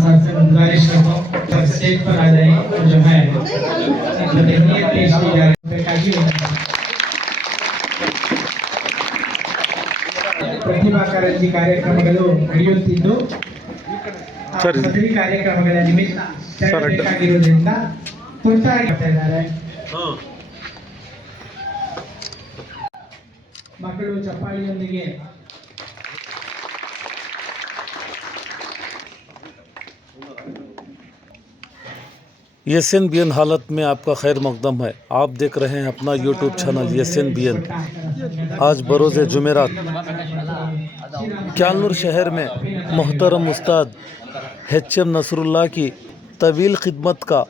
साहब से गुजारिश करता हूँ सब स्टेज पर आ जाए और जो है तहनीत पेश की जा रही है। ಪ್ರತಿಭಾ ಕಾರಂಜಿ ಕಾರ್ಯಕ್ರಮಗಳು ನಡೆಯುತ್ತಿದ್ದು ಸದರಿ ಕಾರ್ಯಕ್ರಮಗಳ ನಿಮಿತ್ತ ತೆರಳಬೇಕಾಗಿರುವುದರಿಂದ ತುರ್ತಾಗಿ ಬರ್ತಾ ಇದ್ದಾರೆ. ಮಕ್ಕಳು ಚಪ್ಪಾಳಿಯೊಂದಿಗೆ YesNBN हालत में आपका खैर मकदम है। आप देख रहे हैं अपना YouTube चैनल YesNBN। आज बरोज़ जुमेरात क्यालनूर शहर में मोहतरम उस्ताद HM नसरुल्लाह की तवील खिदमत का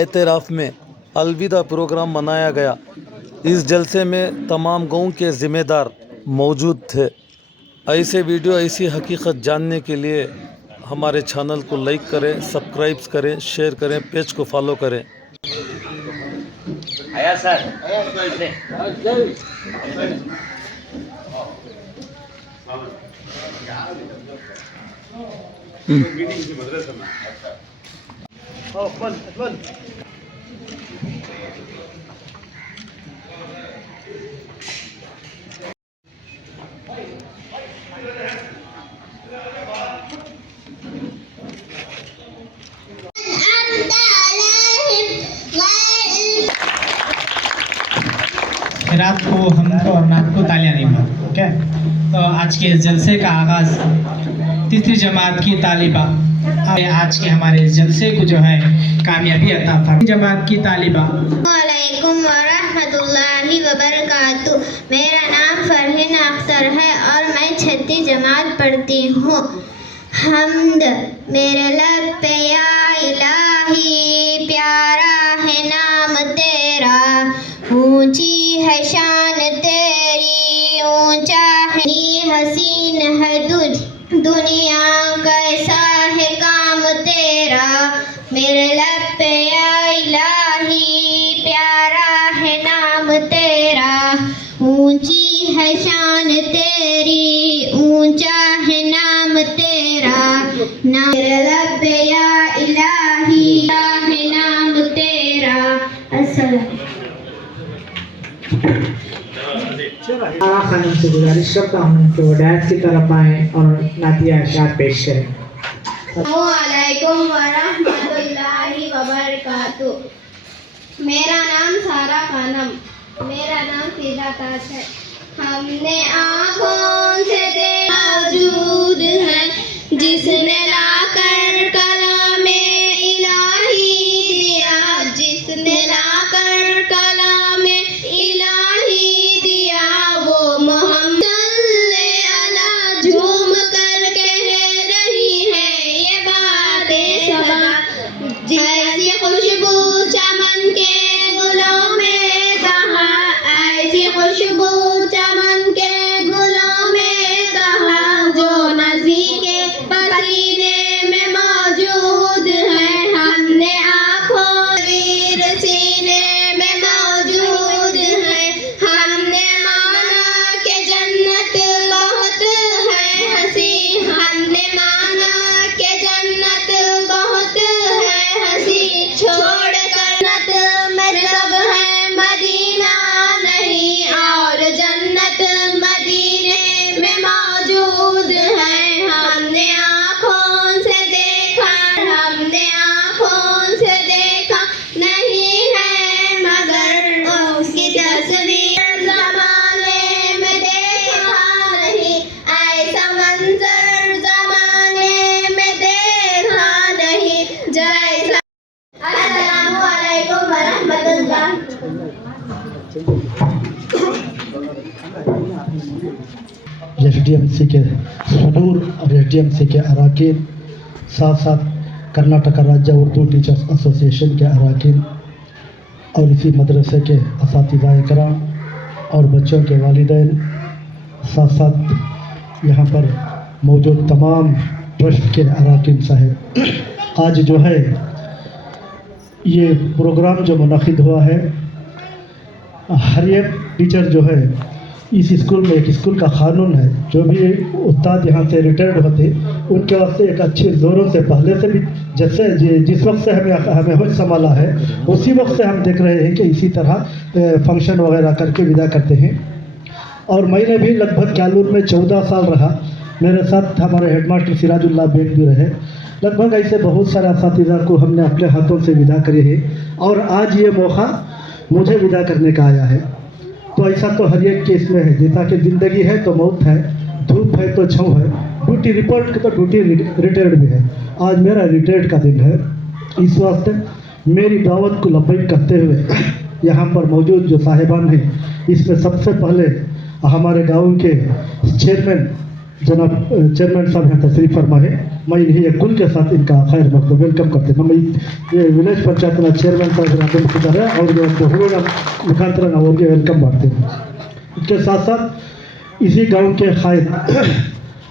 एतराफ़ में अलविदा प्रोग्राम मनाया गया। इस जलसे में तमाम गाँव के ज़िम्मेदार मौजूद थे। ऐसे वीडियो ऐसी हकीकत जानने के लिए हमारे चैनल को लाइक करें, सब्सक्राइब करें, शेयर करें, पेज को फॉलो करें। आया सर रात को हमको और नात को तालियां नहीं मार. ओके, तो आज के जलसे का आगाज तीसरी जमात की तालिबा आज के हमारे जलसे को जो है कामयाबी अता फरमाए. जमात की तालिबा वालेकुम वरहमतुल्लाहि वबरकातुहू. मेरा नाम फरहीन अख्तर है और मैं छठी जमात पढ़ती हूँ. हम्द मेरे लब पे या इलाही, प्यारा है नाम तेरा, ऊंची है शान तेरी, ऊंचा है हसीन है दुनिया, कैसा है काम तेरा. मेरे लब पे या इलाही, प्यारा है नाम तेरा, ऊंची है शान तेरी, ऊंचा है नाम तेरा. मेरे लब पे या इलाही, प्यारा है नाम तेरा. अस्सलाम. खानम से गुजारिश करता हूँ कि वो डैश की तरफ आए और नातिया अशार पेश करें. वालेकुम वरहमतुल्लाहि वबरकातुहू. मेरा नाम सारा खानम, मेरा नाम फिदा ताज है. हमने आँखों से देखा मौजूद है जिसने लाकर कलामे इलाही दिया, जिसने लाकर कलामे इलाही दिया, वो मोहम्मद अला झूम कर कह रही है ये बातें सबा. ऐसी खुशबू चमन के गुलों में कहा, ऐसी खुशबू चमन के गुलों में कहा, जो नज़ी के पसीने में मौजूद है. हमने आँखों वीर सीने में मौजूद है. हमने माना कि जन्नत बहुत है हंसी, हमने माना कि जन्नत बहुत है हंसी. छोड़ कर जन्नत में सब है मदीना नहीं, और जन्नत मदीने में मौजूद है. हमने आँखों से देखा, हमने आँखों से देखा नहीं है मगर उसकी तस्वीर ज़माने में देखा नहीं, ऐसा मंजर ज़माने में देखा नहीं जैसा. अस्सलामु अलैकुम वरहमतुल्लाह. एसडीएमसी के सदूर और एसडीएमसी के अरकान, साथ साथ कर्नाटक राज्य उर्दू टीचर्स एसोसिएशन के अरकान और इसी मदरसे के असातिज़ाए कराम और बच्चों के वालिदैन, साथ साथ यहाँ पर मौजूद तमाम ट्रस्ट के अरकान साहब, आज जो है ये प्रोग्राम जो मुनक़िद हुआ है, हर एक टीचर जो है इस स्कूल में एक स्कूल का कानून है, जो भी उस्ताद यहाँ से रिटायर्ड होते उनके वास्ते एक अच्छे ज़ोरों से पहले से भी जैसे जिस वक्त से हमें होश संभाला है उसी वक्त से हम देख रहे हैं कि इसी तरह फंक्शन वगैरह करके विदा करते हैं। और मैंने भी लगभग क्यालूर में 14 साल रहा, मेरे साथ हमारे हेडमास्टर सिराजुल्लाह बेग भी रहे। लगभग ऐसे बहुत सारे असातिज़ा को हमने अपने हाथों से विदा करे है और आज ये मौका मुझे विदा करने का आया है। तो ऐसा तो हर एक केस में है, जैसा कि ज़िंदगी है तो मौत है, धूप है तो छाँव है, ड्यूटी रिपोर्ट की तो ड्यूटी रिटायर्ड भी है। आज मेरा रिटायर्ड का दिन है, इस वास्ते मेरी दावत को लब्बैक करते हुए यहाँ पर मौजूद जो साहिबान हैं, इसमें सबसे पहले हमारे गाँव के चेयरमैन जनाब चेयरमैन साहब यहाँ तशरीफ फरमा है। मैं इन्हें एक गुल के साथ इनका खैर मकदम वेलकम करते हैं। मैं ये विलेज पंचायत चेयरमैन साहब है और मुखांतरण और वेलकम बांटते हैं। इसके साथ साथ इसी गांव के कायद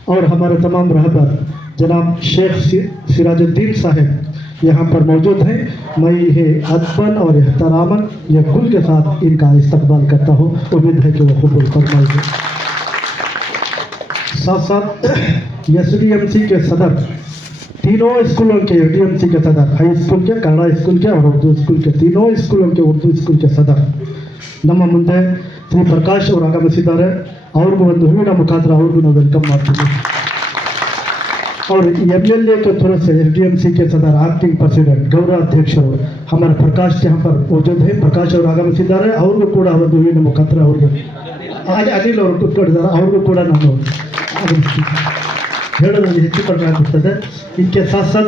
और हमारे तमाम रहबर जनाब शेख सिराजुद्दीन साहब यहाँ पर मौजूद हैं। मैं ये अदबन और एहतरामन ये गुल के साथ इनका इस्तकबाल करता हूँ। उम्मीद है कि वो कबूल फरमाएंगे। साथ साथ SDMC के सदर, तीनों स्कूलों के SDMC के सदर, हाई स्कूल के, कन्नड़ा स्कूल के और उर्दू स्कूल के, तीनों स्कूलों के उर्दू स्कूल के सदर ನಮ್ಮ ಮುಂದೆ ಶ್ರೀ ಪ್ರಕಾಶ್ ಅವರು ಆಗಮಿಸಿದ್ದಾರೆ। ಅವ್ರಿಗೂ ಒಂದು ಹೂವಿನ ಮುಖಾಂತರ ಅವ್ರಿಗೂ ನಾವು ವೆಲ್ಕಮ್ ಮಾಡ್ತೀವಿ। और MLA के तरफ से SDMC के सदर एक्टिंग प्रेसिडेंट गौरवाध्यक्ष हमारे प्रकाश यहाँ पर मौजूद है। प्रकाश ಅವರು ಆಗಮಿಸಿದ್ದಾರೆ, ಅವ್ರಿಗೂ ಕೂಡ ಒಂದು ಹೂವಿನ ಮುಖಾಂತರ ಅವ್ರಿಗೆ ಅನಿಲ್ ಅವರು ಕೂತ್ಕೊಂಡಿದ್ದಾರೆ, ಅವ್ರಿಗೂ ಕೂಡ ನಾನು ಹೇಳೋದ್ರಲ್ಲಿ ಹೆಚ್ಚು ಕಡಿಮೆ ಆಗುತ್ತದೆ। इनके साथ साथ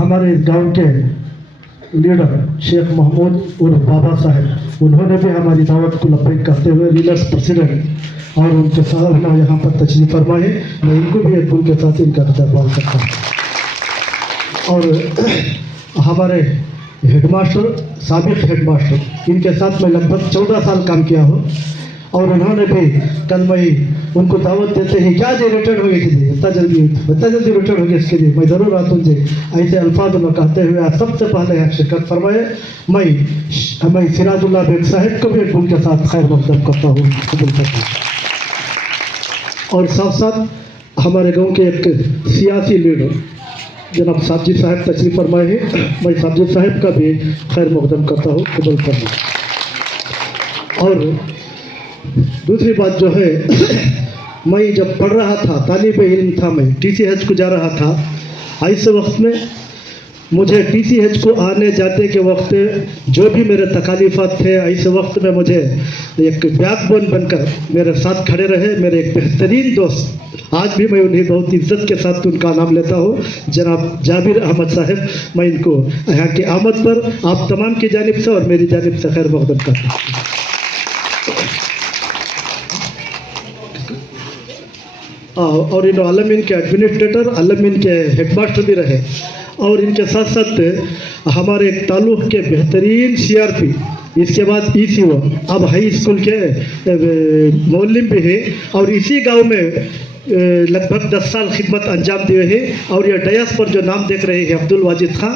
हमारे गांव के लीडर शेख महमूद उर्फ बाबा साहब, उन्होंने भी हमारी दावत को लब्बैक करते हुए लीडर्स प्रेसिडेंट और उनके साथ हम यहाँ पर तशरीफ फरमाए। मैं इनको भी एक गुल के साथ इनका इस्तकबाल करता हूँ। और हमारे हेडमास्टर, साबिक हेडमास्टर, इनके साथ मैं लगभग 14 साल काम किया हूँ और उन्होंने भी कल मैं उनको दावत देते हैं क्या जी रिटर्न हो गई थी, इतना जल्दी रिटर्न हो गया, इसके लिए मैं ज़रूर आता हूँ जी, ऐसे अल्फाज में कहते हुए आज सबसे पहले यहाँ शिरकत फरमाए। मैं सिराजुल्लाह बेग साहब को भी एक उनके साथ खैर मकदम करता हूँ, कबूल करता हूँ। और साथ साथ हमारे गांव के एक सियासी लीडर जनाब साबजी साहब तशरीफ फरमाए हैं, मैं साबजी साहब का भी खैर मकदम करता हूँ, कबूल करता हूँ। और दूसरी बात जो है मैं जब पढ़ रहा था, तालिब इल्म था, मैं TCH को जा रहा था, ऐसे वक्त में मुझे TCH को आने जाते के वक्त जो भी मेरे तकालीफात थे, ऐसे वक्त में मुझे एक बैकबोन बनकर मेरे साथ खड़े रहे मेरे एक बेहतरीन दोस्त, आज भी मैं उन्हें बहुत इज्जत के साथ उनका नाम लेता हूँ, जनाब जाबिर अहमद साहब। मैं इनको यहाँ की आमद पर आप तमाम की जानिब से और मेरी जानिब से खैर मकदम करता हूँ। और इन अलमीन के एडमिनिस्ट्रेटर, अलमीन के हेडमास्टर भी रहे और इनके साथ साथ हमारे एक ताल्लुक़ के बेहतरीन CRP, इसके बाद ECO, अब हाई स्कूल के मौलिम भी है और इसी गांव में लगभग 10 साल खिदमत अंजाम दिए हैं। और ये डयास पर जो नाम देख रहे हैं अब्दुल वाजिद खां,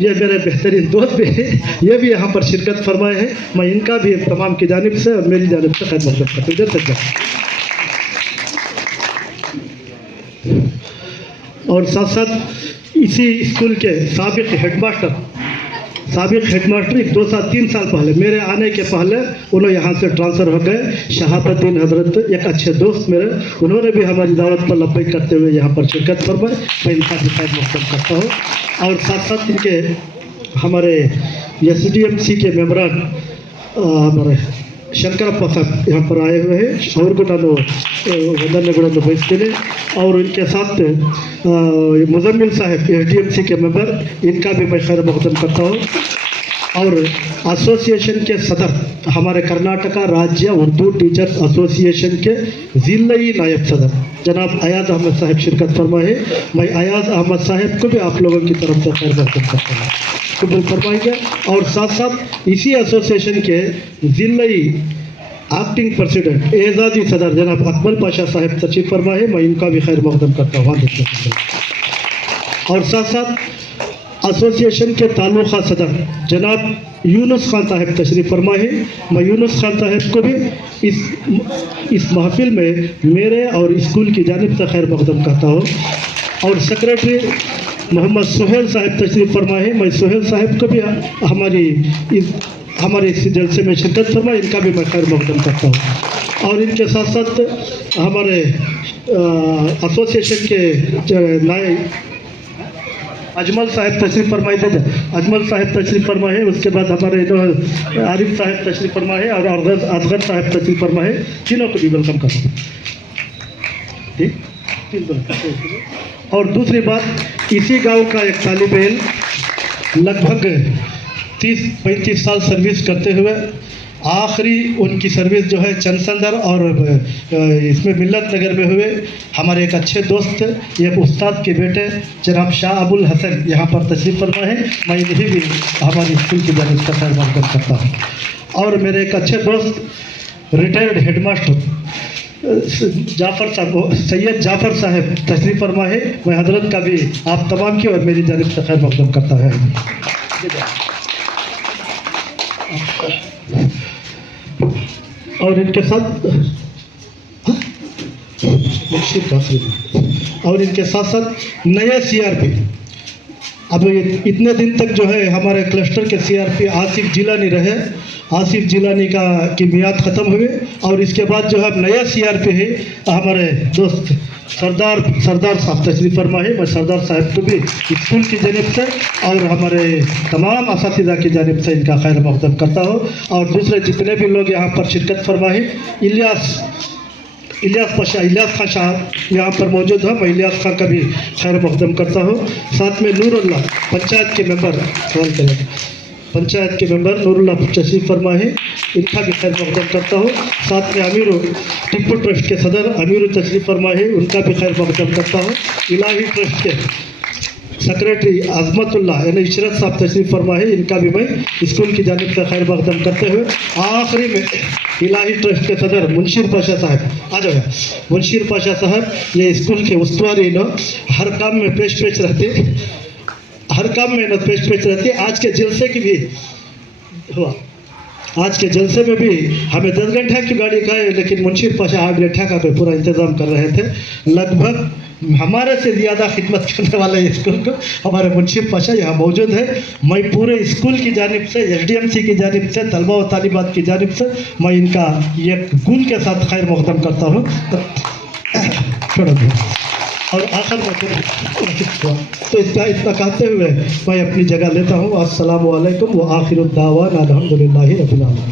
ये मेरे बेहतरीन दोस्त भी है, ये भी यहाँ पर शिरकत फरमाए हैं। मैं इनका भी तमाम की जानिब से और मेरी जानिब से खैर मकदम करता हूँ। और साथ साथ इसी स्कूल के साबिक हेडमास्टर 2-3 साल पहले मेरे आने के पहले उन्होंने यहाँ से ट्रांसफ़र हो गए, शहाबुद्दीन हजरत, एक अच्छे दोस्त मेरे, उन्होंने भी हमारी दावत पर लब्बैक करते हुए यहाँ पर शिरकत फरमाई। मैं इनका भी खैर मकदम करता हूँ। और साथ साथ इनके हमारे SDMC के मेम्बरान हमारे ಶಂಕರಪ್ಪ साहब यहाँ पर आए हुए हैं, और को ನಾನು ವಂದನೆಗಳನ್ನು ಬಯಸ್ತೇನೆ। और इनके साथ मुजम्मिल साहब SDMC के मेंबर, इनका भी मैं खैर मकदम करता हूँ। और एसोसिएशन के सदर हमारे कर्नाटका राज्य उर्दू टीचर्स एसोसिएशन के ज़िल्लाई नायब सदर जनाब अयाज अहमद साहब शिरकत फरमाए। मैं अयाज अहमद साहब को भी आप लोगों की तरफ से खैर मकदम करता हूँ, कबूल फरमाएंगे। और साथ साथ इसी एसोसिएशन के ज़िल्लाई एक्टिंग प्रेसिडेंट एजाजी सदर जनाब अकमल पाशा साहब तशरीफ फरमाए, मैं इनका भी खैर मकदम करता हूँ। और साथ साथ एसोसिएशन के ताल्लुका सदर जनाब यूनुस खान साहब तशरीफ़ फरमा है। मैं यूनुस खान साहब को भी इस महफिल में मेरे और स्कूल की जानिब से खैर मकदम कहता हूँ। और सेक्रेटरी मोहम्मद सुहेल साहब तशरीफ़ फरमा है। मैं सुहेल साहब को भी हमारे इस जलसे में शिरकत फरमा, इनका भी मैं खैर मकदम करता हूँ। और इनके साथ साथ हमारे एसोसिएशन के नए अजमल साहब तशरीफ़ फरमाए थे, अजमल साहब तशरीफ़ फरमा है। उसके बाद हमारे आरिफ साहब तशरीफ़ फरमा है और असगर साहब तशरीफ़ फरमा है। तीनों को भी वेलकम करता हूँ। ठीक। और दूसरी बात, इसी गांव का एक तालिब इल्म लगभग 30-35 साल सर्विस करते हुए आखिरी उनकी सर्विस जो है चंदसंदर और इसमें मिल्लत नगर में हुए हमारे एक अच्छे दोस्त, एक उस्ताद के बेटे जनाब शाह अबुल हसन यहाँ पर तशरीफ़ फरमा है। मैं इन्हीं भी हमारी स्कूल की जानिब से खैर मकदम करता हूँ। और मेरे एक अच्छे दोस्त रिटायर्ड हेडमास्टर जाफ़र साहब, सैयद जाफ़र साहब तशरीफ़ फरमा है। मैं हजरत का भी आप तमाम की और मेरी जानिब से खैर मकदम करता है। और इनके साथ नए सीआरपी, अब इतने दिन तक जो है हमारे क्लस्टर के सीआरपी आसिफ जिलानी रहे। आसिफ जिलानी की मियाद ख़त्म हुई और इसके बाद जो है नया सीआरपी है हमारे दोस्त सरदार साहब तशरीफ़ फरमा है। मैं सरदार साहब को भी स्कूल की जानिब से और हमारे तमाम असातिज़ा की जानिब से इनका खैर मकदम करता हूँ। और दूसरे जितने भी लोग यहाँ पर शिरकत फरमा है, इलियास खान साहब यहाँ पर मौजूद है। मैं इलियास खान का भी खैर मकदम करता हूँ। साथ में नूरुल्लाह पंचायत के मेंबर नूरुल्लाह तशरीफ़ फरमा है, इनका भी खैर मकदम करता हूँ। साथ में अमीर टिप्पू ट्रस्ट के सदर अमीर तशरीफ़ फरमा है, उनका भी खैर मकदम करता हूँ। इलाही ट्रस्ट के सेक्रेटरी आजमतुल्लाह यानी इशरत साहब तशरीफ़ फरमा है, इनका भी मैं स्कूल की जानिब से खैर मकदम करते हुए आखिरी में इलाही ट्रस्ट के सदर मुंशीर पाशा साहब आ जाए। मुंशीर पाशा साहब ये स्कूल के उस्तवारी हर काम में पेश रहते। आज के जलसे की भी हुआ, आज के जलसे में भी हमें 10 घंटे की गाड़ी का है, लेकिन मुंशीर पाशा 8 घंटे का पे पूरा इंतज़ाम कर रहे थे। लगभग हमारे से ज़्यादा खिदमत करने वाले स्कूल को हमारे मुंशीर पाशा यहाँ मौजूद है। मैं पूरे स्कूल की जानिब से, SDMC की जानिब से, तलबा व तालिबात की जानिब से मैं इनका एक गुण के साथ खैर मकदम करता हूँ। छोड़ दो। और आखिर में तो इतना कहते हुए मैं अपनी जगह लेता हूँ। अस्सलामु अलैकुम व आखिरुद दावाना अल्हम्दुलिल्लाहि रब्बिल आलमीन।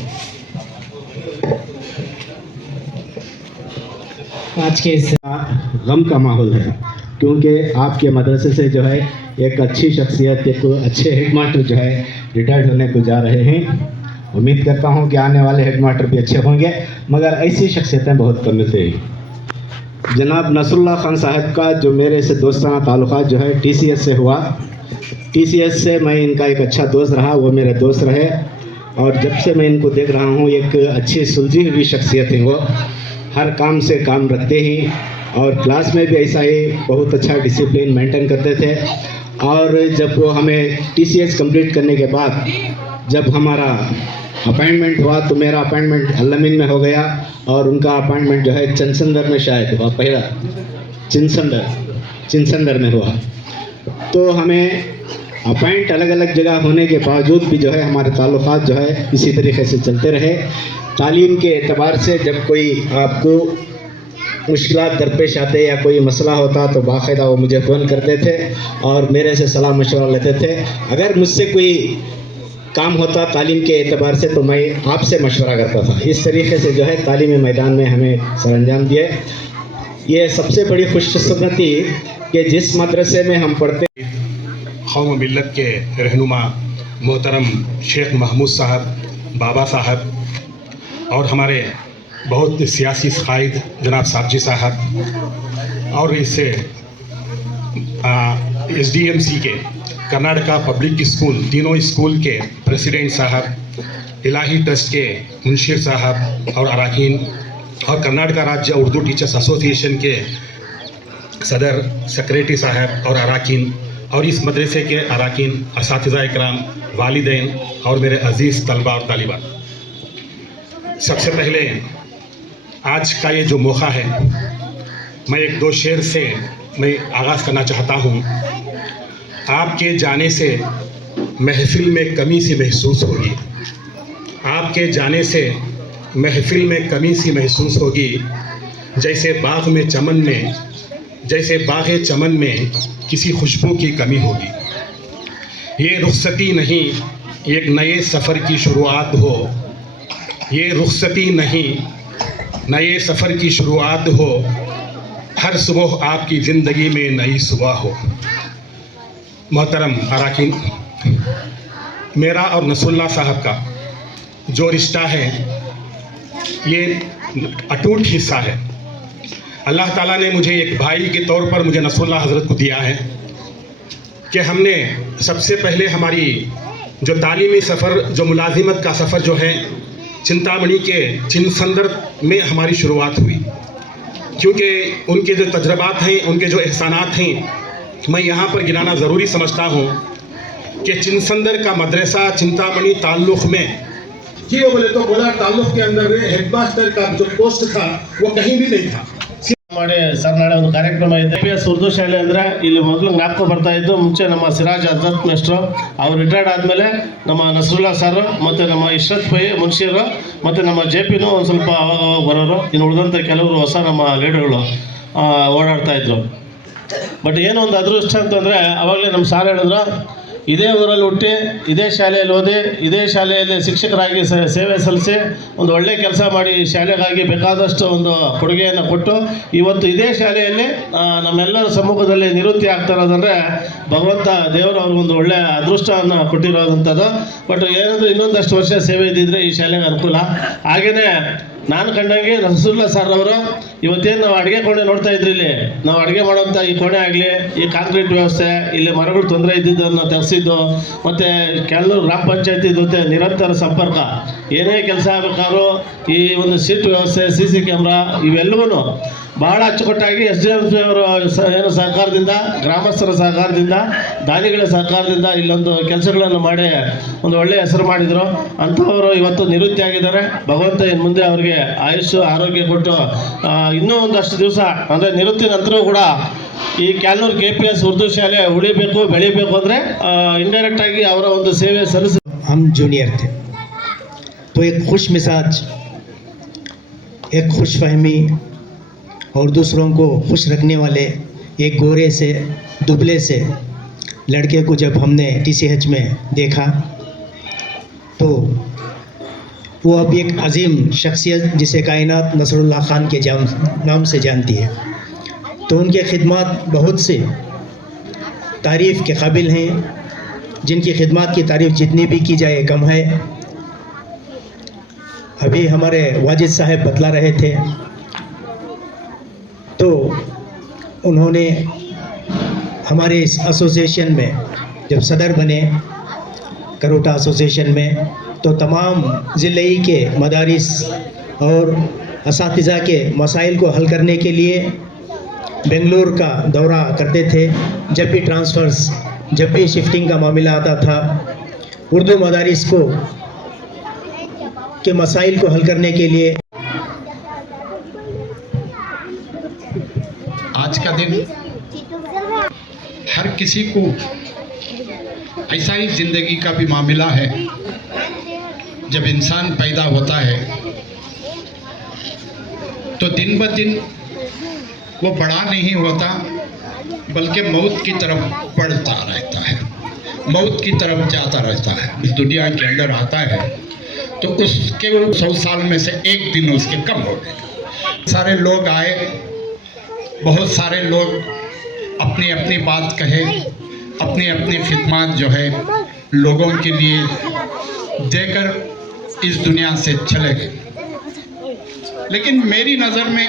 आज के इस गम का माहौल है, क्योंकि आपके मदरसे से जो है एक अच्छी शख्सियत, एक अच्छे हेडमास्टर जो है रिटायर्ड होने को जा रहे हैं। उम्मीद करता हूं कि आने वाले हेडमास्टर भी अच्छे होंगे, मगर ऐसी शख्सियतें बहुत कम मिलती हैं। जनाब नसरुल्लाह खान साहब का जो मेरे से दोस्ताना ताल्लुकात जो है TCS से हुआ। TCS से मैं इनका एक अच्छा दोस्त रहा, वो मेरे दोस्त रहे। और जब से मैं इनको देख रहा हूँ एक अच्छी सुलझी हुई शख्सियत है। वो हर काम से काम रखते ही और क्लास में भी ऐसा ही बहुत अच्छा डिसिप्लिन मेंटेन करते थे। और जब वो हमें TCS कंप्लीट करने के बाद जब हमारा अपॉइंटमेंट हुआ तो मेरा अपॉइंटमेंट अल्लमीन में हो गया और उनका अपॉइंटमेंट जो है चिनसंदर में शायद हुआ, पहला चिनसंदर में हुआ। तो हमें अपॉइंट अलग अलग जगह होने के बावजूद भी जो है हमारे ताल्लुकात जो है इसी तरीके से चलते रहे। तालीम के एतबार से जब कोई आपको मुश्किलात दरपेश आते या कोई मसला होता तो बाकायदा वो मुझे फ़ोन करते थे और मेरे से सलाह मशवरा लेते थे। अगर मुझसे कोई काम होता तालीम के एतबार से तो मैं आपसे मशवरा करता था। इस तरीके से जो है तालीमी मैदान में हमें सरअंजाम दिए। ये सबसे बड़ी खुशकिस्मती कि जिस मदरसे में हम पढ़ते, कौम मिल्लत के रहनुमा मोहतरम शेख महमूद साहब, बाबा साहब और हमारे बहुत सियासी कायद जनाब साबजी साहब और इससे SDMC के कर्नाटका पब्लिक स्कूल, तीनों स्कूल के प्रेसिडेंट साहब, इलाही ट्रस्ट के मुंशीर साहब और अरकान और कर्नाटका राज्य उर्दू टीचर्स एसोसिएशन के सदर सेक्रेटरी साहब और अरकान और इस मदरसे के अरकान, असातिज़ा इकराम, वालिदैन और मेरे अज़ीज़ तलबा और तालिबात, सबसे पहले आज का ये जो मौका है, मैं एक दो शेर से मैं आगाज़ करना चाहता हूँ। आपके जाने से महफिल में कमी सी महसूस होगी, आपके जाने से महफिल में कमी सी महसूस होगी, जैसे बाग में चमन में, जैसे बाग़े चमन में किसी खुशबू की कमी होगी। ये रुखसती नहीं, एक नए सफ़र की शुरुआत हो, ये रुखसती नहीं, नए सफ़र की शुरुआत हो, हर सुबह आपकी ज़िंदगी में नई सुबह हो। मोहतरम अरकान, मेरा और नसरुल्लाह साहब का जो रिश्ता है ये अटूट हिस्सा है। अल्लाह ताला ने मुझे एक भाई के तौर पर मुझे नसरुल्लाह हज़रत को दिया है कि हमने सबसे पहले हमारी जो तालीमी सफ़र, जो मुलाजिमत का सफ़र जो है, चिंतामणि के चिनसंदर में हमारी शुरुआत हुई, क्योंकि उनके जो तजर्बात हैं, उनके जो एहसानात हैं, मैं यहाँ पर गिनाना ज़रूरी समझता हूँ कि चिनसंदर का मदरसा चिंतामणि ताल्लुक़ में जी वो बोले तो बोला ताल्लुक़ के अंदर हेडमास्टर का जो पोस्ट था वो कहीं भी नहीं था। ಮಾಡಿ ಸರ್ ನಾಳೆ ಒಂದು ಕಾರ್ಯಕ್ರಮ ಇದೆ PS ಉರ್ದು ಶಾಲೆ ಅಂದರೆ ಇಲ್ಲಿ ಮೊದಲು ಜ್ಞಾಪಕ ಬರ್ತಾ ಇದ್ದು, ಮುಂಚೆ ನಮ್ಮ ಸಿರಾಜ್ ಅಜತ್ ಮೇಸ್ಟ್ರು ಅವರು ರಿಟೈರ್ಡ್ ಆದಮೇಲೆ ನಮ್ಮ ನಸರುಲ್ಲಾ ಸರ್ ಮತ್ತು ನಮ್ಮ ಇಶ್ರತ್ ಭೈ ಮುನ್ಷಿರು ಮತ್ತು ನಮ್ಮ JPನೂ ಒಂದು ಸ್ವಲ್ಪ ಅವಾಗ ಬರೋರು, ಇನ್ನು ಉಳಿದಂಥ ಕೆಲವರು ಹೊಸ ನಮ್ಮ ಲೀಡರ್ಗಳು ಓಡಾಡ್ತಾಯಿದ್ರು. ಬಟ್ ಏನೋ ಒಂದು ಅದೃಷ್ಟ ಅಂತಂದರೆ ಅವಾಗಲೇ ನಮ್ಮ ಸಾರ್ ಹೇಳಿದ್ರು, ಇದೇ ಊರಲ್ಲಿ ಹುಟ್ಟಿ, ಇದೇ ಶಾಲೆಯಲ್ಲಿ ಓದಿ, ಇದೇ ಶಾಲೆಯಲ್ಲಿ ಶಿಕ್ಷಕರಾಗಿ ಸೇವೆ ಸಲ್ಲಿಸಿ ಒಂದು ಒಳ್ಳೆ ಕೆಲಸ ಮಾಡಿ ಶಾಲೆಗಾಗಿ ಬೇಕಾದಷ್ಟು ಒಂದು ಕೊಡುಗೆಯನ್ನು ಕೊಟ್ಟು ಇವತ್ತು ಇದೇ ಶಾಲೆಯಲ್ಲಿ ನಮ್ಮೆಲ್ಲರ ಸಮ್ಮುಖದಲ್ಲಿ ನಿವೃತ್ತಿ ಆಗ್ತಾ ಇರೋದಂದರೆ ಭಗವಂತ ದೇವರು ಅವ್ರಿಗೊಂದು ಒಳ್ಳೆಯ ಅದೃಷ್ಟವನ್ನು ಕೊಟ್ಟಿರೋದಂಥದ್ದು. ಬಟ್ ಏನಂದರೆ ಇನ್ನೊಂದಷ್ಟು ವರ್ಷ ಸೇವೆ ಇದ್ದಿದ್ರೆ ಈ ಶಾಲೆಗೆ ಅನುಕೂಲ. ಹಾಗೆಯೇ ನಾನು ಕಂಡಂಗೆ ನಸರುಲ್ಲಾ ಸರ್ ಅವರು ಇವತ್ತೇನು ನಾವು ಅಡುಗೆ ಕೋಣೆ ನೋಡ್ತಾ ಇದ್ರಿ, ಇಲ್ಲಿ ನಾವು ಅಡುಗೆ ಮಾಡೋಂಥ ಈ ಕೋಣೆ ಆಗಲಿ, ಈ ಕಾಂಕ್ರೀಟ್ ವ್ಯವಸ್ಥೆ, ಇಲ್ಲಿ ಮರಗಳು ತೊಂದರೆ ಇದ್ದಿದ್ದನ್ನು ತೆಗೆಸಿದ್ದು, ಮತ್ತು ಕೆಲವರು ಗ್ರಾಮ ಪಂಚಾಯತಿ ಜೊತೆ ನಿರಂತರ ಸಂಪರ್ಕ, ಏನೇ ಕೆಲಸ ಆಗಬೇಕಾದ್ರೂ ಈ ಒಂದು ಸೀಟ್ ವ್ಯವಸ್ಥೆ, CC ಕ್ಯಾಮ್ರಾ ಇವೆಲ್ಲವೂ ಭಾಳ ಅಚ್ಚುಕಟ್ಟಾಗಿ SDMC ಅವರ ಏನು ಸಹಕಾರದಿಂದ, ಗ್ರಾಮಸ್ಥರ ಸಹಕಾರದಿಂದ, ದಾನಿಗಳ ಸಹಕಾರದಿಂದ ಇಲ್ಲೊಂದು ಕೆಲಸಗಳನ್ನು ಮಾಡಿ ಒಂದು ಒಳ್ಳೆಯ ಹೆಸರು ಮಾಡಿದರು. ಅಂಥವರು ಇವತ್ತು ನಿವೃತ್ತಿ ಆಗಿದ್ದಾರೆ. ಭಗವಂತ ಇನ್ನು ಮುಂದೆ ಅವರಿಗೆ ಆಯುಷ್ಯ ಆರೋಗ್ಯ ಕೊಟ್ಟು ಇನ್ನೂ ಒಂದಷ್ಟು ದಿವಸ ಅಂದರೆ ನಿವೃತ್ತಿ ನಂತರವೂ ಕೂಡ ಈ ಕ್ಯಾಲ್ನೂರು KPS ಉರ್ದು ಶಾಲೆ ಉಳಿಬೇಕು, ಬೆಳಿಬೇಕು ಅಂದರೆ ಇಂಡೈರೆಕ್ಟಾಗಿ ಅವರ ಒಂದು ಸೇವೆ ಸಲ್ಲಿಸಿ. हम जूनियर थे तो एक खुश मिजाज, एक खुश फहमी और दूसरों को खुश रखने वाले एक गोरे से दुबले से लड़के को जब हमने TCH में देखा तो वो अब एक अजीम शख्सियत जिसे कायनात नसरुल्लाह खान के नाम से जानती है, तो उनके खिदमत बहुत से तारीफ़ के काबिल हैं, जिनकी खिदमत की तारीफ़ जितनी भी की जाए कम है। अभी हमारे वाजिद साहब बतला रहे थे तो उन्होंने हमारे इस एसोसिएशन में जब सदर बने, करोटा एसोसिएशन में, तो तमाम ज़िले के मदारिस और असातिज़ा के मसाइल को हल करने के लिए बेंगलुरु का दौरा करते थे। जब भी ट्रांसफ़र्स, जब भी शिफ्टिंग का मामला आता था, उर्दू मदारिस को के मसाइल को हल करने के लिए आज का दिन हर किसी को ऐसा ही ज़िंदगी का भी मामला है। जब इंसान पैदा होता है तो दिन ब दिन वो बड़ा नहीं होता, बल्कि मौत की तरफ बढ़ता रहता है, मौत की तरफ जाता रहता है। इस दुनिया के अंदर आता है तो उसके 100 साल में से एक दिन उसके कम हो गए। सारे लोग आए, बहुत सारे लोग अपनी अपनी बात कहे, अपनी अपनी खिदमत जो है लोगों के लिए देकर इस दुनिया से चले गए। लेकिन मेरी नज़र में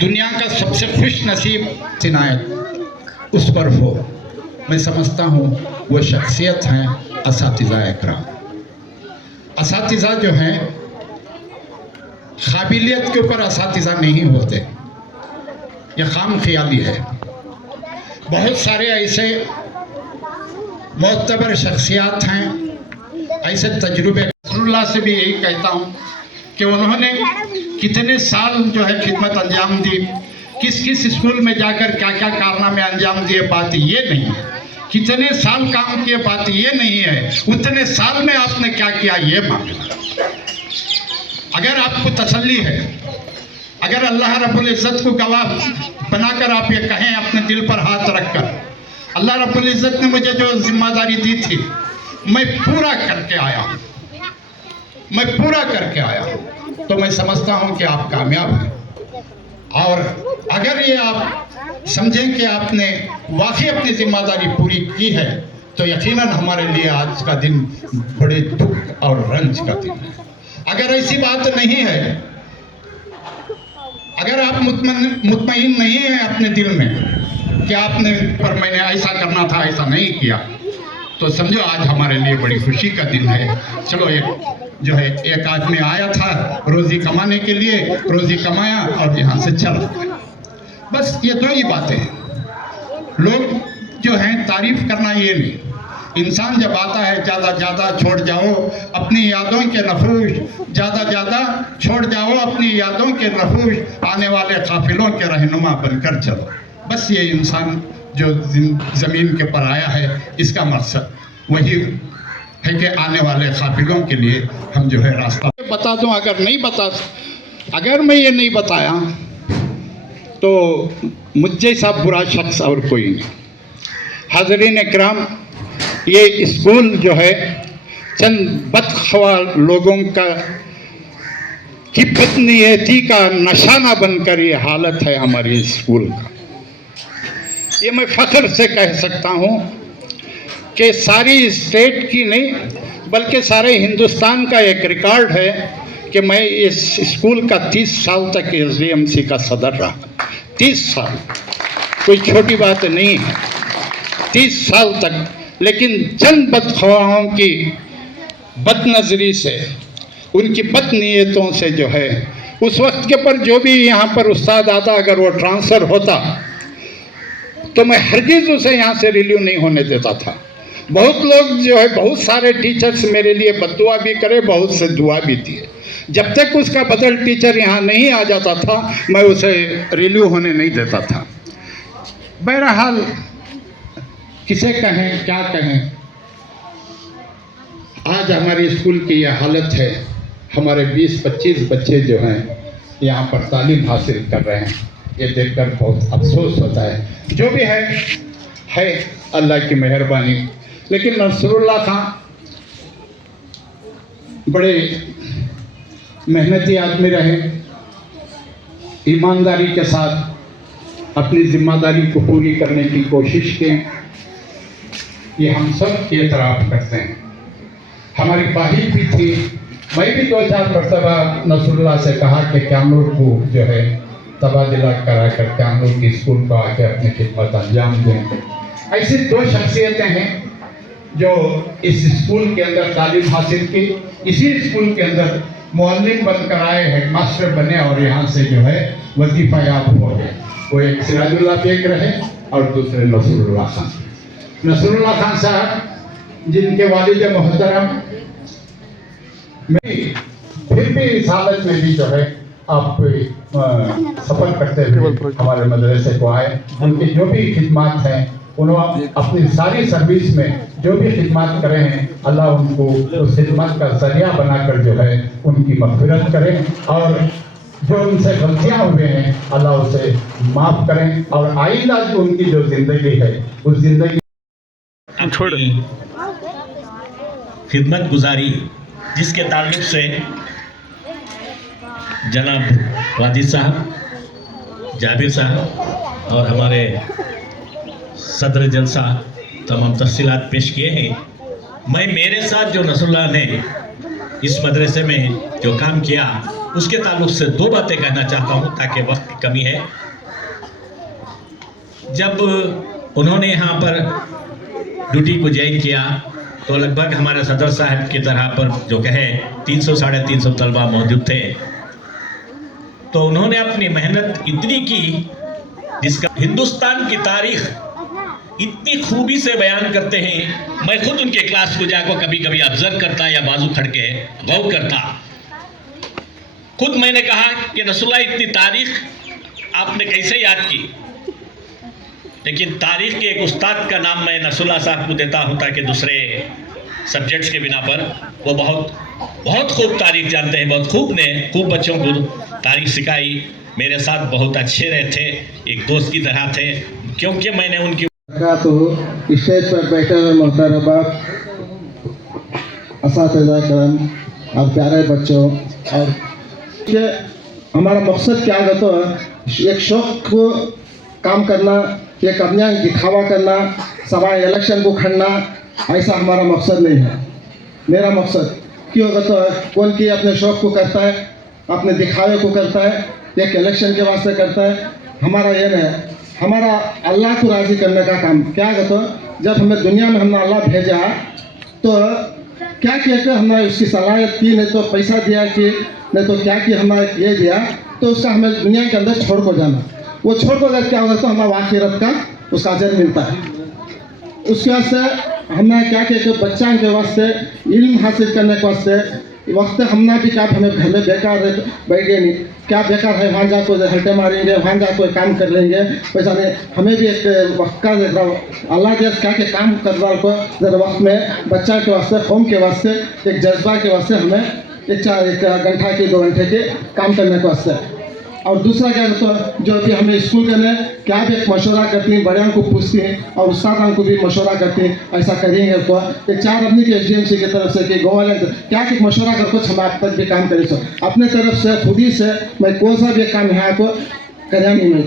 दुनिया का सबसे खुश नसीब इनायत उस पर हो, मैं समझता हूँ वो शख्सियत हैं असातिज़ा इकराम। असातिज़ा जो हैं काबिलियत के ऊपर असातिज़ा नहीं होते, यह खाम ख्याली है। बहुत सारे ऐसे मोतबर शख्सियात हैं, ऐसे तजुर्बे। नसरुल्लाह से भी यही कहता हूँ कि उन्होंने कितने साल जो है खिदमत अंजाम दी, किस किस स्कूल में जाकर क्या क्या कारनामे अंजाम दिए, बात ये नहीं है। कितने साल काम किए, बात ये नहीं है। उतने साल में आपने क्या किया, ये मामला। अगर आपको तसल्ली है, अगर अल्लाह रब्बुल इज़्ज़त को गवाह बनाकर आप ये कहें अपने दिल पर हाथ रखकर, अल्लाह रब्बुल इज़्ज़त ने मुझे जो जिम्मेदारी दी थी मैं पूरा करके आया हूँ, मैं पूरा करके आया हूँ, तो मैं समझता हूँ कि आप कामयाब हैं। और अगर ये आप समझें कि आपने वाकई अपनी जिम्मेदारी पूरी की है, तो यकीनन हमारे लिए आज का दिन बड़े दुख और रंज का दिन है। अगर ऐसी बात नहीं है, अगर आप मुतमईन नहीं हैं अपने दिल में कि आपने पर मैंने ऐसा करना था, ऐसा नहीं किया, तो समझो आज हमारे लिए बड़ी खुशी का दिन है। चलो एक आदमी आया था रोज़ी कमाने के लिए, रोज़ी कमाया और यहाँ से चला गया। बस ये दो ही बातें हैं। लोग जो हैं तारीफ करना ये नहीं, इंसान जब आता है ज़्यादा छोड़ जाओ अपनी यादों के नफूश, ज़्यादा छोड़ जाओ अपनी यादों के नफूश, आने वाले काफिलों के रहनुमा बनकर चलो। बस ये इंसान जो ज़मीन के पर आया है, इसका मकसद वही है कि आने वाले काफिलों के लिए हम जो है रास्ता बता दूं। अगर मैं ये नहीं बताया तो मुझ जैसा बुरा शख्स और कोई नहीं। हाज़रीन इकराम, ये स्कूल जो है चंद बदख्वा लोगों की बदनीयती का निशाना बनकर ये हालत है हमारी स्कूल का। ये मैं फ़ख्र से कह सकता हूँ कि सारी स्टेट की नहीं बल्कि सारे हिंदुस्तान का एक रिकॉर्ड है कि मैं इस स्कूल का 30 साल तक SDMC का सदर रहा। 30 साल कोई छोटी बात नहीं है, 30 साल तक। लेकिन चंद बदख्वाहों की बदनज़री से, उनकी बदनीयतों से जो है, उस वक्त के पर जो भी यहाँ पर उस्ताद आता, अगर वो ट्रांसफ़र होता तो मैं हरगिज़ उसे यहाँ से रिलीव नहीं होने देता था। बहुत लोग जो है, बहुत सारे टीचर्स मेरे लिए बद्दुआ भी करे, बहुत से दुआ भी दिए। जब तक उसका बदल टीचर यहाँ नहीं आ जाता था मैं उसे रिलीव होने नहीं देता था। बहरहाल किसे कहें क्या कहें, आज हमारे स्कूल की यह हालत है। हमारे 20-25 बच्चे जो हैं यहाँ पर तालीम हासिल कर रहे हैं, ये देखकर बहुत अफसोस होता है। जो भी है अल्लाह की मेहरबानी। लेकिन नसरुल्लाह खान बड़े मेहनती आदमी रहे, ईमानदारी के साथ अपनी जिम्मेदारी को पूरी करने की कोशिश की। ये हम सब एतराफ़ करते हैं। हमारी ख्वाहिश भी थी, मैं भी 2-4 मरतबा नसरुल्लाह से कहा कि कैमूर को जो है तबादला करा कर कैमूर की स्कूल को आके अपनी खिदमत अंजाम दें। ऐसी 2 शख्सियतें हैं जो इस स्कूल के अंदर तालीम हासिल की, इसी स्कूल के अंदर मुअल्लिम बनकर आए, हेडमास्टर बने और यहाँ से जो है वजीफ़ा याब हो गए। वो एक सिराजुल्लाह बेग रहे और दूसरे नसरुल्लाह खान। नसरुल्लाह खान साहब जिनके वालिद मोहतरम में फिर भी इस हालत में भी जो है आप सफ़र करते हुए हमारे मदरसे को आए। उनकी जो भी खिदमत हैं, उन्होंने अपनी सारी सर्विस में जो भी खिदमत करे हैं, अल्लाह उनको उस खिदमत का जरिया बनाकर जो है उनकी मग़फ़िरत करें, और जो उनसे गलतियाँ हुए हैं अल्लाह उसे माफ़ करें, और आइंदा जो उनकी जो ज़िंदगी है उस ज़िंदगी खिदमत गुजारी जिसके ताल्लुक़ से जनाब वाजिद साहब, जाबिर साहब और हमारे सदर जलसा तमाम तफसीलात पेश किए हैं। मैं मेरे साथ जो नसरुल्लाह ने इस मदरसे में जो काम किया उसके ताल्लुक़ से 2 बातें कहना चाहता हूँ ताकि वक्त की कमी है। जब उन्होंने यहाँ पर ड्यूटी को ज्वाइन किया तो लगभग हमारे सदर साहब की तरह पर जो कहे 300-350 तलबा मौजूद थे। तो उन्होंने अपनी मेहनत इतनी की जिसका हिंदुस्तान की तारीख इतनी खूबी से बयान करते हैं। मैं खुद उनके क्लास को जाकर कभी कभी ऑब्जर्व करता या बाजू खड़ के गौर करता। खुद मैंने कहा कि रसूलुल्लाह इतनी तारीख आपने कैसे याद की, लेकिन तारीख के एक उस्ताद का नाम मैं नसरुल्लाह साहब को देता हूँ ताकि दूसरे सब्जेक्ट्स के बिना पर वो बहुत खूब तारीख जानते हैं, बहुत खूब बच्चों को तारीख सिखाई। मेरे साथ बहुत अच्छे रहे थे, एक दोस्त की तरह थे, क्योंकि मैंने उनकी तो स्टेज पर बैठे हुए मोहतरम असातिज़ा करम और प्यारे बच्चों, और ये हमारा मकसद क्या है तो एक शौक को काम करना, एक अपना दिखावा करना, सवाए इलेक्शन को खड़ना, ऐसा हमारा मकसद नहीं है। मेरा मकसद क्यों होगा तो कौन की अपने शौक को करता है, अपने दिखावे को करता है, एक इलेक्शन के वास्ते करता है। हमारा ये नहीं है, हमारा अल्लाह को राज़ी करने का काम क्या है तो जब हमें दुनिया में हमने अल्लाह भेजा तो क्या कहकर हमने उसकी सलाहियत की, नहीं तो पैसा दिया कि नहीं तो क्या कि हमने ये दिया, तो उसका हमें दुनिया के अंदर छोड़ को जाना। वो छोड़ को अगर क्या होगा तो हमारा आखिरत का उसका अजर मिलता है। उसके वास्ते हमने क्या कहकर बच्चों के वास्ते इल्म हासिल करने के वास्ते वक्त हमने भी क्या हमें घर में बेकार बैठे नहीं, क्या बेकार है वहाँ जा कोई हल्टे मारेंगे, वहाँ जा कोई काम कर लेंगे, वैसा नहीं। हमें भी एक वक्त का अल्लाह देश क्या के काम करवा को जरा वक्त में बच्चा के वास्ते, कौम के वास्ते, एक जज्बा के वास्ते हमें एक घंटा के 2 घंटे के काम करने के वास्ते। और दूसरा क्या तो जो भी हमें स्कूल के में क्या भी एक मशवरा करती हैं, बड़े को पूछती हैं और उस्ताद को भी मशवरा करती हैं, ऐसा करेंगे तो एक 4 आदमी के SDMC की तरफ से कि गाँव वाले क्या कि मशवरा कर कुछ हम आप तक भी काम करें। अपने तरफ से खुद ही से मैं कौन सा भी काम यहाँ को करा नहीं मैं।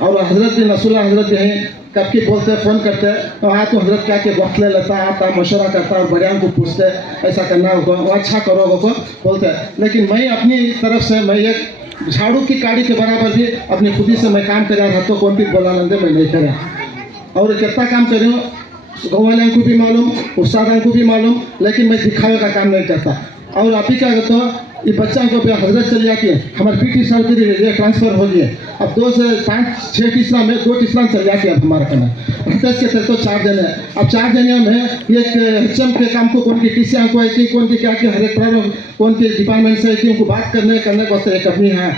और हज़रत भी नसरुल्लाह हज़रत भी हैं, कब की बोलते फ़ोन करते तो हाँ तो हज़रत क्या के वक्त ले लेता, आता मशवरा करता और बड़ियाँ को पूछते ऐसा करना होगा, वो अच्छा करोगे को बोलते। लेकिन मैं अपनी तरफ से मैं एक झाड़ू की काड़ी के बराबर भी अपनी खुदी से मैं काम कर रहा था, तो कौन भी बोला लंदे मैं नहीं करा। और कितना काम कर रही हूँ गाँव वालों को भी मालूम, उस्तादों को भी मालूम, लेकिन मैं दिखावे का काम नहीं करता। और अभी क्या करता हूँ ये बच्चा को भी हजरत चली जाती है, हमारे 20 टीचर के लिए ट्रांसफ़र हो गई है। अब 2 से 5-6 टीचर में 2 टीचर चल जाती है। अब हमारा करना हफ्ते के तो 4 जने हैं। अब 4 जने में एक HM के काम को कौन की TC को है कि कौन की क्या कि हर एक कौन के डिपार्टमेंट से कि उनको बात करने के वास्ते एक अपनी है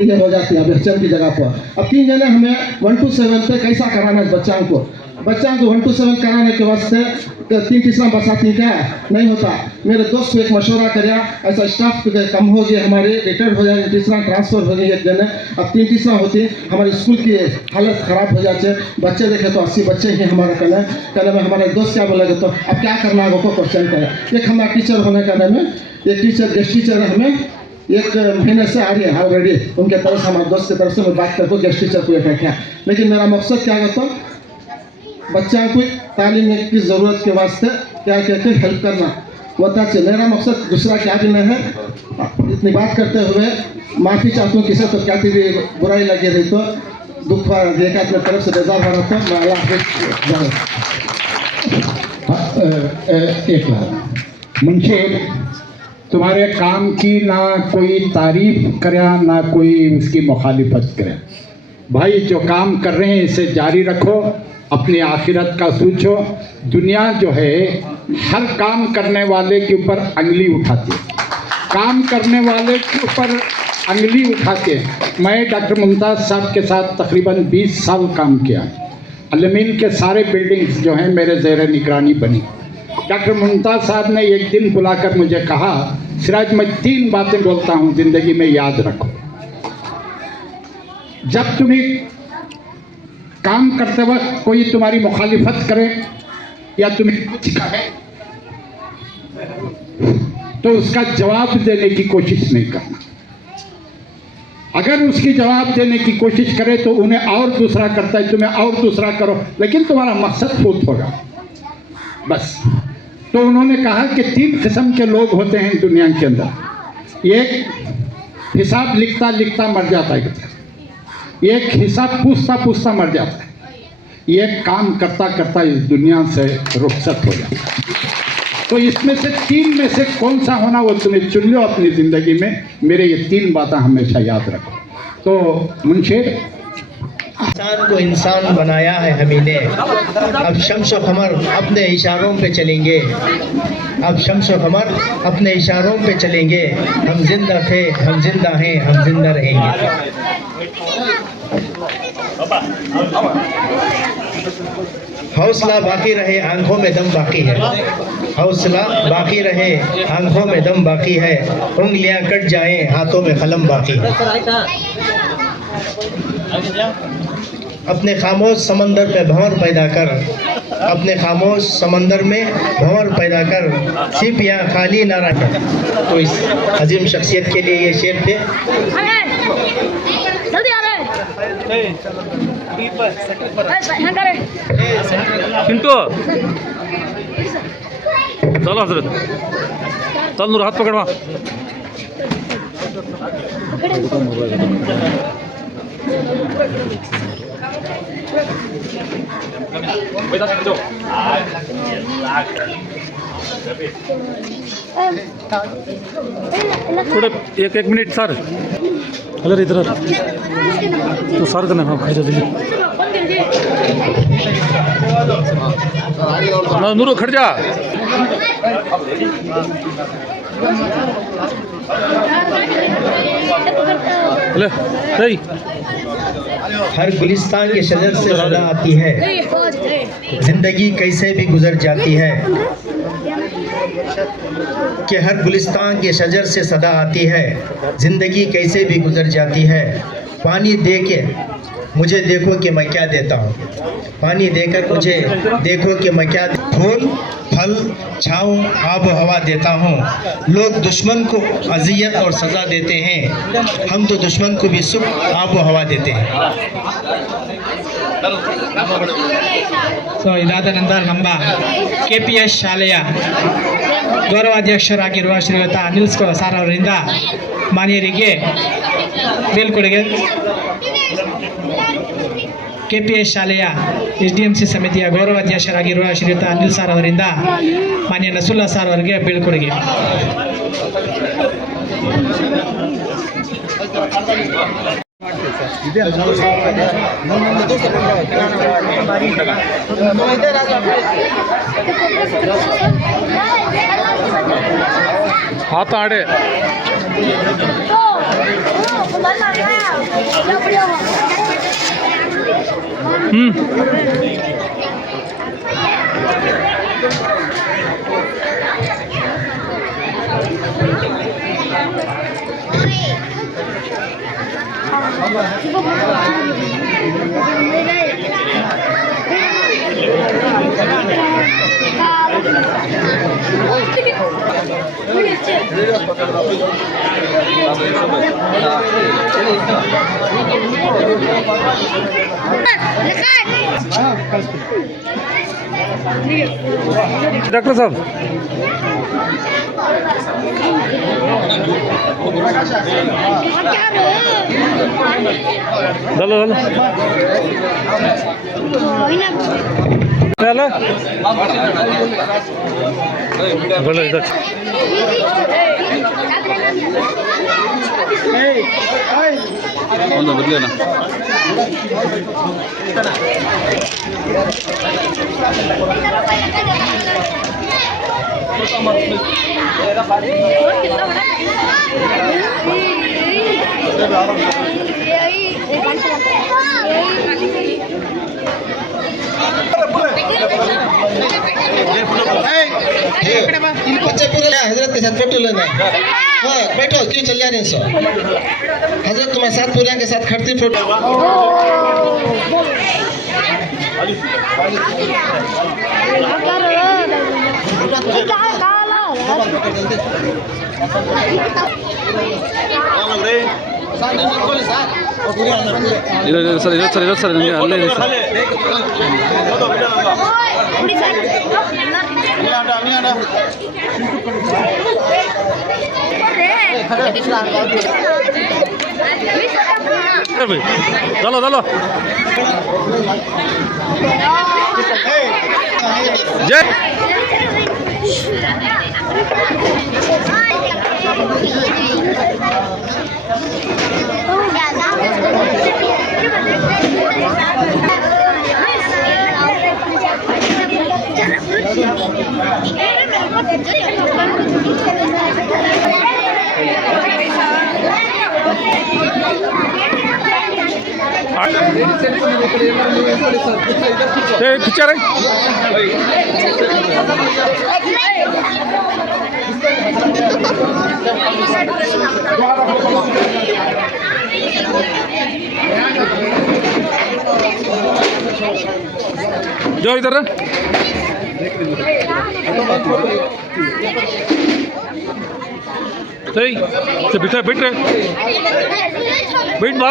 ये हो जाती है अब HM की जगह पर। अब 3 जने हमें 1 to 7 पे कैसा कराना है बच्चों को 1 to 7 कराने के वास्ते 3 टीचर बसाती क्या नहीं होता। मेरे दोस्त को एक मशवरा कराया, ऐसा स्टाफ कम हो गया, हमारे रिटायर्ड हो जाए, टीचर ट्रांसफ़र हो गई एक दिन। अब 3 टीचर होती, हमारे स्कूल की हालत ख़राब हो जाते, बच्चे देखे तो 80 बच्चे ही हमारा कहने में हमारे दोस्त क्या बोलेगा तो अब क्या करना है वो क्वेश्चन करें। एक हमारा टीचर होने कहने में एक टीचर गेस्ट टीचर हमें 1 महीने से आ रही है ऑलरेडी, उनके तरफ से हमारे दोस्त की तरफ से मैं बात करके गेस्ट टीचर को एक रखा। लेकिन मेरा मकसद क्या है तो बच्चा को तालीम की ज़रूरत के वास्ते क्या कहते हैं हेल्प करना होता चाहिए। मेरा मकसद दूसरा क्या भी नहीं है। इतनी बात करते हुए माफ़ी चाहता हूँ, किसी तो क्या भी बुराई लगी रही तो दुख देखा अपने तरफ से बेजार हो रहा था। मैं अल्लाह एक मुंशी तुम्हारे काम की ना कोई तारीफ करे ना कोई उसकी मुखालिफत करे। भाई जो काम कर रहे हैं इसे जारी रखो, अपनी आखिरत का सोचो। दुनिया जो है हर काम करने वाले के ऊपर अंगली उठाती है, काम करने वाले के ऊपर अंगली उठाती है। मैं डॉक्टर मुमताज़ साहब के साथ तकरीबन 20 साल काम किया। अलमीन के सारे बिल्डिंग्स जो हैं मेरे ज़ेर निगरानी बनी। डॉक्टर मुमताज़ साहब ने एक दिन बुलाकर मुझे कहा, सिराज मैं 3 बातें बोलता हूँ ज़िंदगी में याद रखो। जब तुम्हें काम करते वक्त कोई तुम्हारी मुखालिफत करे या तुम्हें कुछ कहे तो उसका जवाब देने की कोशिश नहीं करना। अगर उसकी जवाब देने की कोशिश करे तो उन्हें और दूसरा करता है, तुम्हें और दूसरा करो, लेकिन तुम्हारा मकसद फूट होगा बस। तो उन्होंने कहा कि 3 किस्म के लोग होते हैं दुनिया के अंदर। एक हिसाब लिखता लिखता मर जाता है, एक हिसाब पूछता पूछता मर जाता है, एक काम करता करता इस दुनिया से रुखसत हो जाता है। तो इसमें से 3 में से कौन सा होना वो तुम्हें चुन लो अपनी ज़िंदगी में। मेरे ये 3 बातें हमेशा याद रखो। तो मुंशी इंसान को इंसान बनाया है हमी ने। अब शम्स व कमर अपने इशारों पे चलेंगे, अब शम्स व कमर अपने इशारों पे चलेंगे। हम जिंदा थे, हम जिंदा हैं, हम जिंदा रहेंगे। हौसला बाकी रहे, आंखों में दम बाकी है। हौसला बाकी रहे, आंखों में दम बाकी है। उंगलियां कट जाएं, हाथों में कलम बाकी है। अपने खामोश समंदर में भंवर पैदा कर, अपने खामोश समंदर में भंवर पैदा कर, सिर्फ यहाँ खाली ना रह। तो इस अजीम शख्सियत के लिए ये शेर थे। पिंटू चलो हजरत चल नूर हाथ पकड़वा थोड़े एक मिनट सर अरे इधर तो सर करना हाँ खड़े जाइए नूर खड़ जा ले हर गुलिस्तान के शजर से सदा आती है, जिंदगी कैसे भी गुजर जाती है। कि हर गुलिस्तान के शजर से सदा आती है, जिंदगी कैसे भी गुजर जाती है। पानी दे के मुझे देखो कि मैं क्या देता हूँ, पानी देकर मुझे देखो कि मैं क्या फूल फल छाँव आब हवा देता हूँ। लोग दुश्मन को अजियत और सज़ा देते हैं, हम तो दुश्मन को भी सुख आब हवा देते हैं। ಸೊ ಇದಾದ ನಂತರ ನಮ್ಮ KPS ಶಾಲೆಯ ಗೌರವಾಧ್ಯಕ್ಷರಾಗಿರುವ ಶ್ರೀಯುತ ಅನಿಲ್ ಸಾರ್ ಅವರಿಂದ ಮಾನ್ಯರಿಗೆ ಬೀಳ್ಕೊಡುಗೆ KPS ಶಾಲೆಯ SDMC ಸಮಿತಿಯ ಗೌರವಾಧ್ಯಕ್ಷರಾಗಿರುವ ಶ್ರೀಯುತ ಅನಿಲ್ ಸಾರ್ ಅವರಿಂದ ಮಾನ್ಯ ನಸುಲ್ಲಾ ಸಾರ್ ಅವರಿಗೆ ಬೀಳ್ಕೊಡುಗೆ. हाथ आड़े डॉक्टर साहब चलो चलो बोलो इधर बदले ना बच्चे पूरे हजरत के साथ फोटो लेना। हाँ बैठो, क्यों चल जा रहे हैं सो? हजरत तुम्हारे साथ पूरे के साथ खड़ती फोटो। इधर सर अल्ले चलो चलो जय Oh, जो इधर सही से बिठा बैठ रहे बैठ बा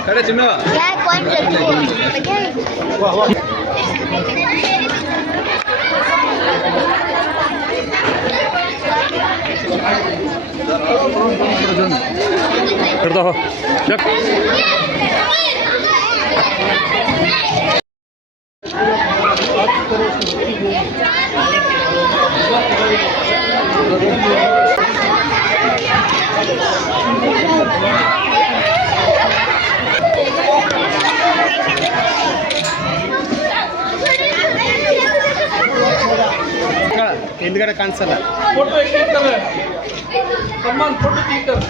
खड़े चिन्ह क्या कौन कर दो चेक ಹಿಂದ್ಗಡೆ ಕಾಣಿಸಲ್ಲ फोटो एक क्लिक कर सम्मान फोटो क्लिक कर